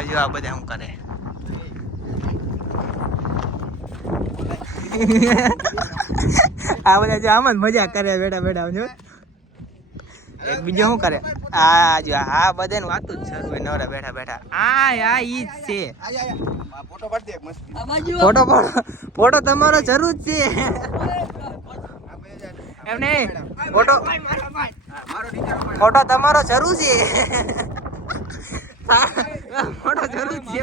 હવે જો આ બધા શું કરે આ બધા જો આમ જ મજા કરે બેઠા બેઠા જો એક બીજો શું કરે આ જો આ બધાને વાતું જ શરૂ હોય નવરા બેઠા બેઠા આ ઈ જ છે ફોટો પાડ દે મસ્ત ફોટો તમારો જરૂર છે એમ નહીં ફોટો તમારો જરૂર છે ફોટો જરૂર છે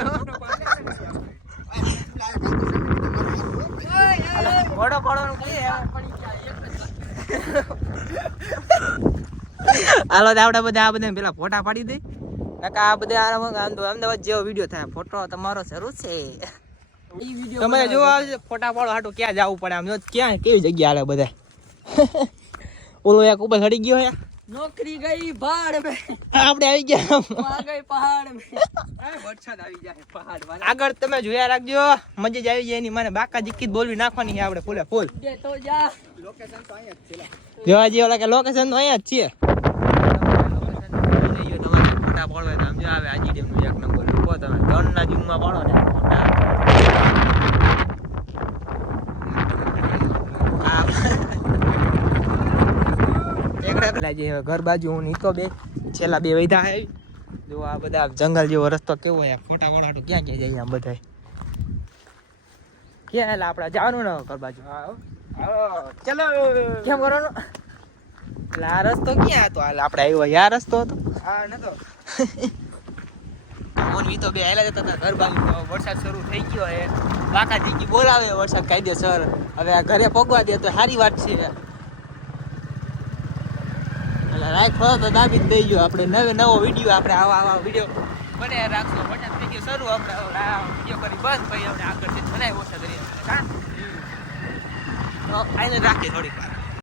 ફોટો પાડવાનું કે હાલો આપણે બધા આ બધા પેલા ફોટા પાડી દઈ કાકા આ બધા અમદાવાદ જેવો વિડીયો થાય ફોટો તમારો જરૂર છે તમે જોવા આવશે ફોટા પાડો હાટું ક્યાં જવું પડે આમ જો ક્યાં કેવી જગ્યા હાલે બધા ઓલો એક ઉપર ચડી ગયો યાર નોકરી ગઈ ભાડ મે આપણે આવી ગયા ગઈ પહાડ મે વરસાદ આવી જાય પહાડ વાળા આગળ તમે જોયા રાખજો મજા જ આવી જાય એની મને બાકા જીકી બોલવી નાખવાની છે આપણે ફૂલે ફૂલ દે તો જા લોકેશન તો અહીંયા જ છે જોવા જેવો લાગે લોકેશન તો અહીંયા જ છે તમારે ફોટા પાડવા તો સમજો આવે આજી ડેમ નું એક નંબર કહો તમે ગણના જૂમમાં પાડો ને ઘર બાજુ હું નીતો બે છેલ્લા બે વૈધા આવી જો આ બધા જંગલ જેવો રસ્તો કેવો હોય ફોટા વાળા ક્યાં ક્યાં જાય આમ બધા ક્યાં એટલે આપડે જવાનું ને ઘર બાજુ ચલો કેમ કરવાનું એટલે આ રસ્તો ક્યાં હતો હાલ આપડે આવ્યો આ રસ્તો હતો હા નતો મોનવી તો બે આયલા જતા હતા ઘર બાજુ વરસાદ શરૂ થઈ ગયો હે બાકા જીકી બોલાવે વરસાદ કાયદેસર હવે આ ઘરે પગવા દે તો સારી વાત છે રાઈટ ફળો તો દાબી જ દઈ ગયો આપણે નવો વિડીયો આપણે આવા વિડીયો બને રાખશું વરસાદ થઈ ગયો શરૂ આપણે વિડીયો કરી બંધ પછી આપણે આગળ બનાવી ઓછા કરીએ આઈને રાખીએ થોડીક વાર